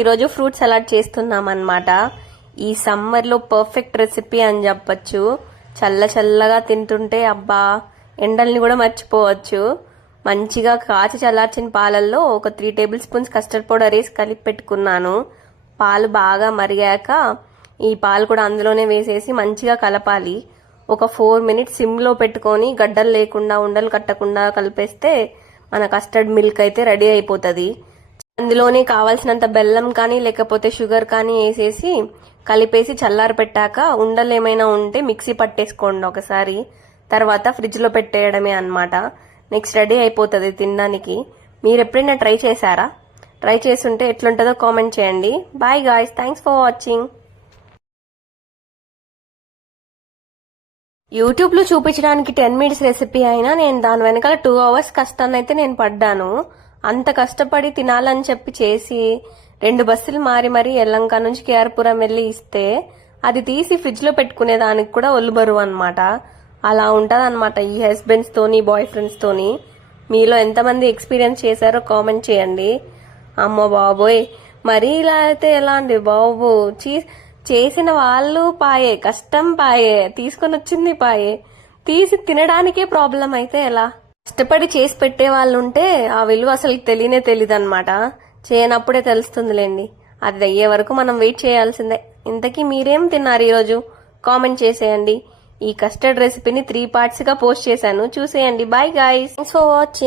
ఈరోజు fruit salad చేస్తున్నాం అన్నమాట. ఈ సమ్మర్లో పర్ఫెక్ట్ రెసిపీ అని చెప్పచ్చు. చల్లగా తింటుంటే అబ్బా ఎండల్ని కూడా మర్చిపోవచ్చు. మంచిగా కాచి చల్లార్చిన పాలల్లో ఒక 3 టేబుల్ స్పూన్స్ కస్టర్డ్ పౌడర్ వేసి కలిపి పెట్టుకున్నాను. పాలు బాగా మరిగాక ఈ పాలు కూడా అందులోనే వేసేసి మంచిగా కలపాలి. ఒక 4 మినిట్స్ సిమ్లో పెట్టుకొని గడ్డలు లేకుండా ఉండలు కట్టకుండా కలిపేస్తే మన కస్టర్డ్ మిల్క్ అయితే రెడీ అయిపోతుంది. అందులోనే కావాల్సినంత బెల్లం కానీ లేకపోతే షుగర్ కానీ వేసేసి కలిపేసి చల్లారి పెట్టాక ఉండలు ఏమైనా ఉంటే మిక్సీ పట్టేసుకోండి ఒకసారి. తర్వాత ఫ్రిడ్జ్ లో పెట్టేయడమే అన్నమాట. నెక్స్ట్ రెడీ అయిపోతుంది తినడానికి. మీరు ఎప్పుడైనా ట్రై చేశారా? ట్రై చేసుంటే ఎట్లుంటుందో కామెంట్ చేయండి. Bye guys, thanks for watching. YouTube లో చూపించడానికి 10 మినిట్స్ రెసిపీ అయినా నేను దాని వెనకాల 2 అవర్స్ కష్టాన్ని అయితే నేను పడ్డాను. అంత కష్టపడి తినాలని చెప్పి చేసి 2 బస్సులు మారి ఎల్లంక నుంచి కేఆర్పురం వెళ్ళి ఇస్తే అది తీసి ఫ్రిడ్జ్ లో పెట్టుకునే దానికి కూడా ఒళ్ళు బరువు అనమాట. అలా ఉంటదన్నమాట ఈ హస్బెండ్స్ తోని బాయ్ ఫ్రెండ్స్ తోని. మీలో ఎంతమంది ఎక్స్పీరియన్స్ చేశారో కామెంట్ చేయండి. అమ్మో బాబోయ్, మరీ ఇలా అయితే ఎలా అండి బాబు. చేసిన వాళ్ళు పాయే, కష్టం పాయే, తీసుకొని వచ్చింది పాయే, తీసి తినడానికే ప్రాబ్లం అయితే ఎలా? కష్టపడి చేసి పెట్టే వాళ్ళు ఉంటే ఆ విలువ అసలు తెలియదు అనమాట. చేయనప్పుడే తెలుస్తుందిలేండి. అది అయ్యే వరకు మనం వెయిట్ చేయాల్సిందే. ఇంతకీ మీరేం తిన్నారు ఈరోజు? కామెంట్ చేసేయండి. ఈ కస్టర్డ్ రెసిపీని 3 పార్ట్స్ గా పోస్ట్ చేశాను, చూసేయండి. Bye guys, thanks for watching.